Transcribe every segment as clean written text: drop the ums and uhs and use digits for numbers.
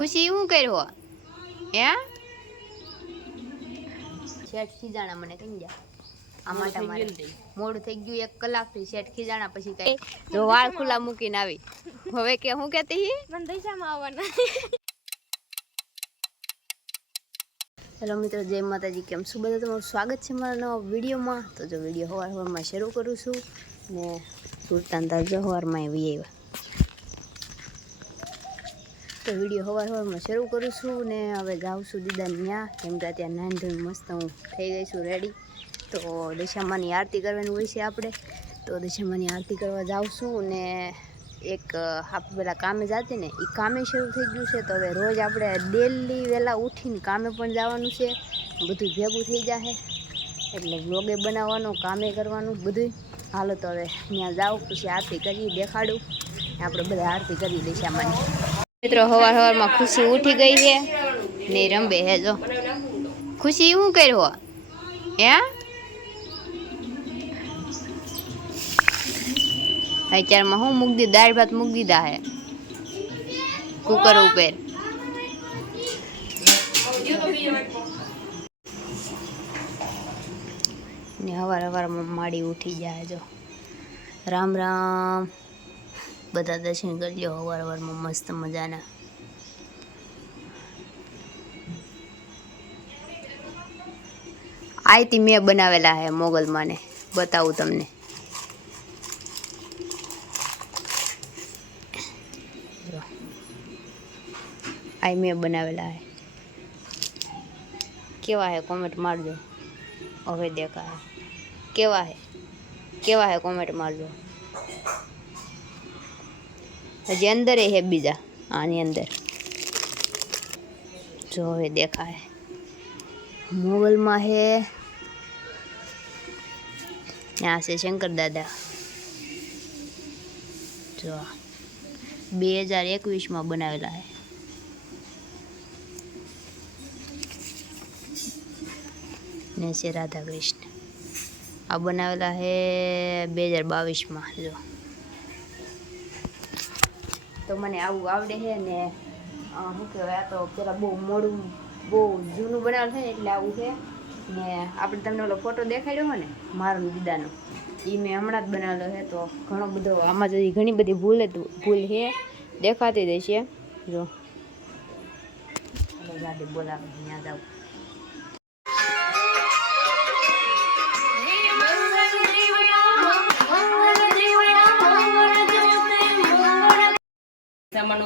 ખુશી શું કર્યો હે શેઠ ખીજાણા મને કઈ ગયા આમાં તમારે મોડું થઈ ગયું 1 કલાક થી શેઠ ખીજાણા પછી કઈ જો વાળ ખુલ્લા મૂકીને આવી હવે કે હું કહેતી હી મને દઈસામાં આવવાના હેલો મિત્રો જય માતાજી કેમ છો બધા તમારું સ્વાગત છે મારા નવા વિડીયોમાં તો જો વિડીયો હવારમાં શરૂ કરું છું ને સુલતાન દાદા હવારમાં આવી આવ્યા તો વિડીયો હવારમાં શરૂ કરું છું ને હવે જાઉં છું દીદાને ત્યાં કેમ કે ત્યાં નાન ધોઈને મસ્ત હું થઈ ગઈ છું રેડી તો દશામાની આરતી કરવાની હોય છે આપણે તો દશામાની આરતી કરવા જાઉં છું ને એક આપણે પેલા કામે જતી ને એ કામે શરૂ થઈ ગયું છે તો હવે રોજ આપણે ડેલી વહેલા ઉઠીને કામે પણ જવાનું છે બધું ભેગું થઈ જશે એટલે વ્લોગે બનાવવાનો કામે કરવાનું બધું હાલો તો હવે ત્યાં જાઉં પછી આરતી કરી દેખાડું આપણે બધા આરતી કરી દશામાની મિત્રો હવારમાં ખુશી ઉઠી ગઈ છે ને રંબે હે જો ખુશી શું કર્યો હે અત્યારમાં હું મૂકી દીધું દાળ ભાત મૂકી દીધા હે કુકર ઉપર ને હવારમાં માડી ઉઠી જાય જો રામ રામ બધા દર્શન કરી લો હવારમાં મસ્ત મજાના આઈતી મેં બનાવેલા હે મોગલમાંને બતાવું તમને આઈ મેં બનાવેલા હે કેવા હે કોમેન્ટ મારજો હવે દેખાય કેવા હે કોમેન્ટ મારજો હજી અંદર હે બીજા આની અંદર જો હવે દેખાય મોગલમાં હે ત્યાં છે શંકર દાદા જો 2021માં બનાવેલા હે ને છે રાધા કૃષ્ણ આ બનાવેલા હે 2022માં જો તો મને આવું આવડે છે ને શું કહેવાય આ તો પેલા બહુ મોડું બહુ જૂનું બનાવેલું છે ને એટલે આવું છે ને આપણે તમને ઓલો ફોટો દેખાડ્યો હોય ને મારો દીદાનો એ મેં હમણાં જ બનાવેલો છે તો ઘણો બધો આમાં જ ઘણી બધી ભૂલ છે દેખાતી રહેશે જો ગાડી બોલાવે ત્યાં જાઉં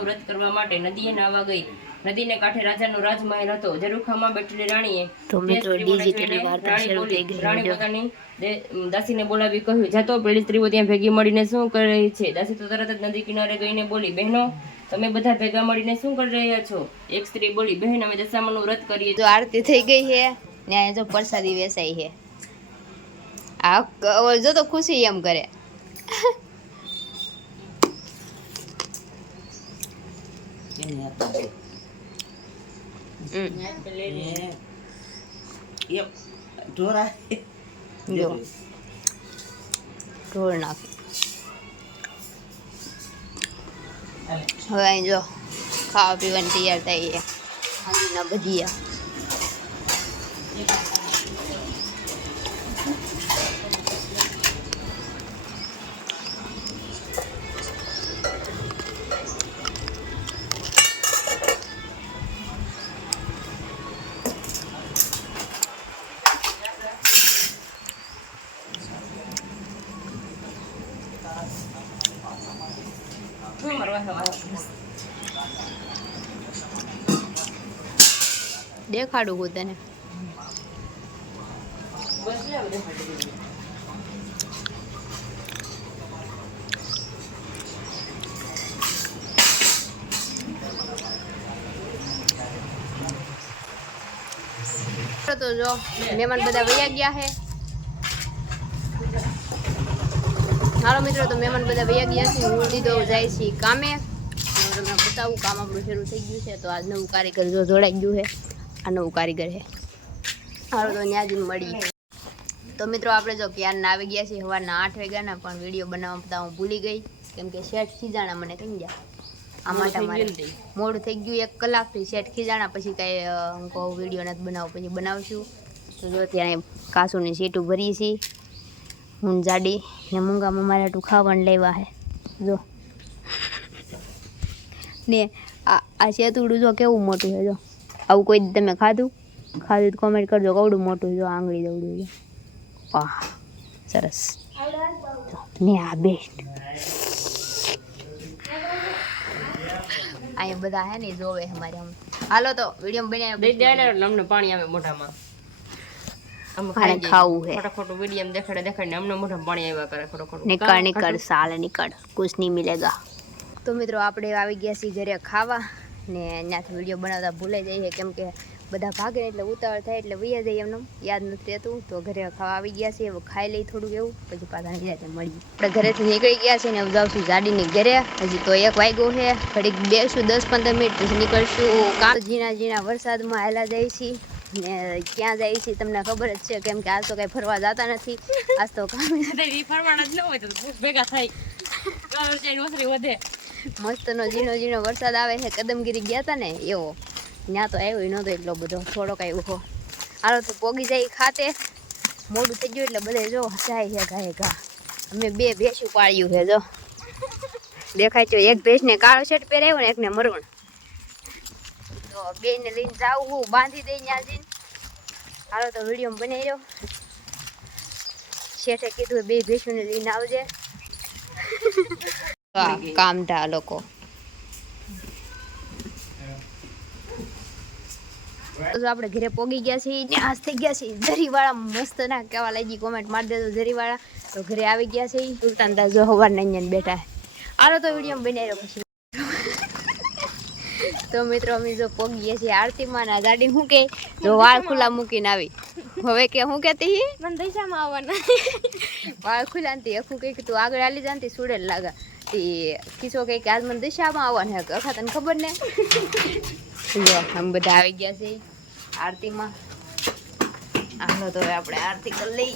વ્રત કરવા માટે નદીએ નાવા ગઈ નદીને કાંઠે રાજાનો રાજમહેલ હતો ઝરૂખામાં બેઠેલી રાણીએ તો મિત્રો ડિજિટલ વાર્તા શરૂ થઈ ગઈ રાણી પોતાની દાસીને બોલાવી કહ્યું જાતો પેલી સ્ત્રીઓ ત્યાં ભેગી મળીને શું કરી રહી છે દાસી તો તરત જ નદી કિનારે ગઈને બોલી બહેનો તમે બધા ભેગા મળીને શું કરી રહ્યા છો એક સ્ત્રી બોલી બહેન અમે દશામાનું વ્રત કરીએ જો આરતી થઈ ગઈ છે ને જો પ્રસાદી વેચાઈ છે આ જો તો ખુશી એમ કરે ઢોળ નાખી હવે અહીં જો ખાવા પીવાની તૈયાર થઈ છે હાજીના ભજીયા દેખાડું હું તને તો જો મહેમાન બધા વયા ગયા છે હાલો મિત્રો તો મહેમાન બધા વયા ગયા છે હું દીધો જાય છે કામે તમને બતાવું કામ આપણું શરૂ થઈ ગયું છે તો આજ નવું કારીગર જો જોડાઈ ગયું છે આ નવું કારીગર છે હાલો તો ત્યાં જ મળી તો મિત્રો આપણે જો ક્યારના આવી ગયા છીએ સવારના 8 વાગ્યાના પણ વિડીયો બનાવતા હું ભૂલી ગઈ કેમ કે શેઠ ખીજાણા મને કઈ ગયા આમાં તમારે મોડું થઈ ગયું 1 કલાકથી સેટ ખીજાણા પછી કાંઈ હું કહું વિડીયો નથી બનાવો પછી બનાવશું. તો જો ત્યાં કાસુની સીટું ભરી છે હું જાડી ને મૂંગામાં મારે તું ખાવાનું લેવા હે જો ને આ સેતુડું જો કેવું મોટું છે જો આવું કોઈ તમે ખાધું તો કોમેન્ટ કરજો કવડું મોટું જો આંગળી દવડું જો વાહ સરસ ને આ બેસ્ટ અહીંયા બધા હે ને જોવે અમારે આમ હાલો તો વિડીયો બનાવ્યો અમને પાણી આવે મોઢામાં ખાવું હે ફટાફટ વિડીયો દેખાડે અમને મોઢામાં પાણી આવ્યા કરે ખોટું નિકળ સાલે નિકળ કુછ નહીં મિલેગા. તો મિત્રો આપણે આવી ગયા છીએ ઘરે ખાવા ને ત્યાંથી વિડીયો બનાવતા ભૂલાઈ જઈએ કેમ કે બધા ભાગે એટલે ઉતાવળ થાય એટલે વૈયા જઈએ એમને યાદ નથી રહેતું. તો ઘરે ખાવા આવી ગયા છીએ હવે ખાઈ લઈ થોડુંક એવું પછી પાછા નિરાતે મળીએ. આપણે ઘરેથી નીકળી ગયા છીએ ને હવે જાઉં છું ગાડીની ઘરે હજી તો 1 વાગ્યો છે ઘડીક બેસું 10-15 મિનિટ પછી નીકળશું કામ ઝીણા વરસાદમાં હાલા જાય છીએ ને ક્યાં જાય છે તમને ખબર જ છે કેમ કે આજ તો કઈ ફરવા જતા નથી આજ તો કામ ફરવાના જ ન હોય તો ભેગા થાય વધે મસ્તનો ઝીણો વરસાદ આવે છે કદમગીરી ગયા હતા ને એવો ત્યાં તો આવ્યો નહોતો એટલો બધો થોડોક આવ્યો. હાલો તો પોગી જાય ખાતે મોડું થઈ ગયું એટલે બધે જો જાય છે ઘાએ ઘા. અમે 2 ભેંસું પાળ્યું છે જો દેખાય છે એક ભેંસને કાળો શર્ટ પહેરાવ્યો ને એકને મરૂણ તો 2 ને લઈને જાઉં હું બાંધી દઈ ત્યાં જઈને. હાલો તો વિડીયો બનાવી રહ્યો શેઠે કીધું 2 ભેંસુને લઈને આવજે કામઢા લોકો. તો આપણે ઘરે પોગી ગયા છીએ ને આજ થઈ ગયા છે જરીવાળા મસ્ત ના કેવા લાગી કોમેન્ટ મારી દેજો જરીવાળા. તો ઘરે આવી ગયા છે સુલતાન દાસ જો હવારના અહીંયા બેઠા. હાલો તો વિડીયો બનાવી રહ્યો પછી તો મિત્રો અમે જો પોગી ગયા છીએ આરતીમાં ના ગાડી શું કે જો વાળ ખુલ્લા મૂકીને આવી હવે કે હું કહેતી મને દઈસામાં આવવાના વાળ ખુલ્લા નથી હું કહી તું આગળ હાલી જાનતી સુડેલ લાગા કિસ્સો કહે કે આજ મને દિશામાં આવવાના હે અખા તને ખબર ને જો અમે બધા આવી ગયા છે આરતીમાં. હાલો તો હવે આપણે આરતી કરી લઈ.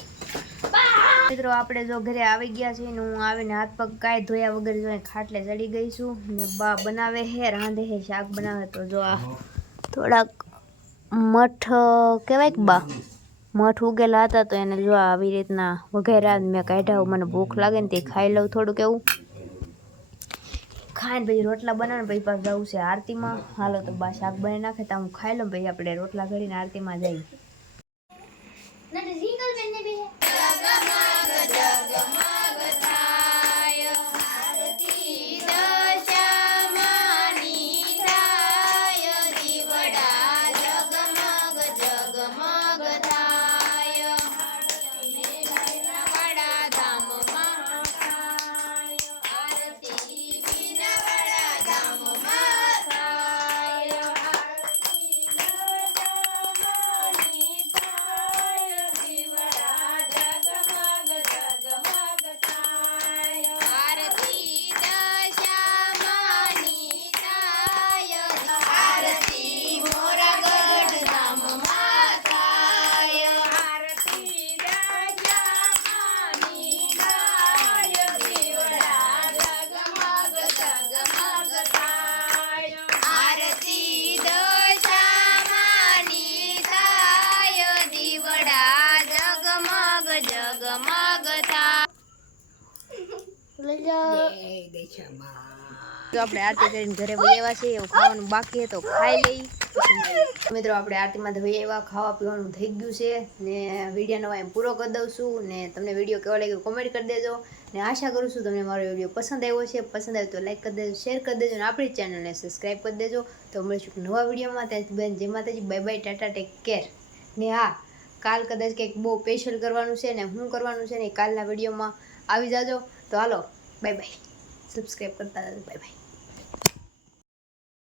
મિત્રો આપણે જો ઘરે આવી ગયા છીએ ને હું આવીને હાથ પગ કાંઈ ધોયા વગર જો ખાટલે ચડી ગઈ છું ને બા બનાવે હે રાંધે હે શાક બનાવે. તો જો આ થોડાક મઠ કહેવાય કે બા મઠ ઉગેલા હતા તો એને જો આવી રીતના વઘેરા મેં કાઢ્યા. મને ભૂખ લાગે ને તે ખાઈ લઉં થોડુંક એવું ખાઈને પછી રોટલા બનાવે પછી પાછું જવું છે આરતીમાં. હાલો તો બા શાક બનાવી નાખે તો હું ખાઈ લઉં પછી આપણે રોટલા ઘડીને આરતીમાં જઈએ. તો આપણે આરતી કરીને ઘરે વહી આવ્યા છીએ એવું ખાવાનું બાકી તો ખાઈ લઈ. મિત્રો આપણે આરતીમાં વહી આવ્યા ખાવા પીવાનું થઈ ગયું છે ને વિડીયોનો અહીં પૂરો કરી દઉં છું ને તમને વિડીયો કેવો લાગ્યો કોમેન્ટ કરી દેજો ને આશા કરું છું તમને મારો વિડીયો પસંદ આવ્યો છે. પસંદ આવ્યો તો લાઈક કરી દેજો શેર કરી દેજો અને આપણી ચેનલને સબસ્ક્રાઈબ કરી દેજો. તો મળીશું નવા વિડીયોમાં. ત્યાં બેન જય માતાજી bye bye Tata take care. ને હા કાલ કદાચ કંઈક બહુ સ્પેશિયલ કરવાનું છે ને શું કરવાનું છે ને કાલના વિડીયોમાં આવી જાજો. તો હાલો બાય બાય સબસ્ક્રાઈબ કરતા બાય બાય.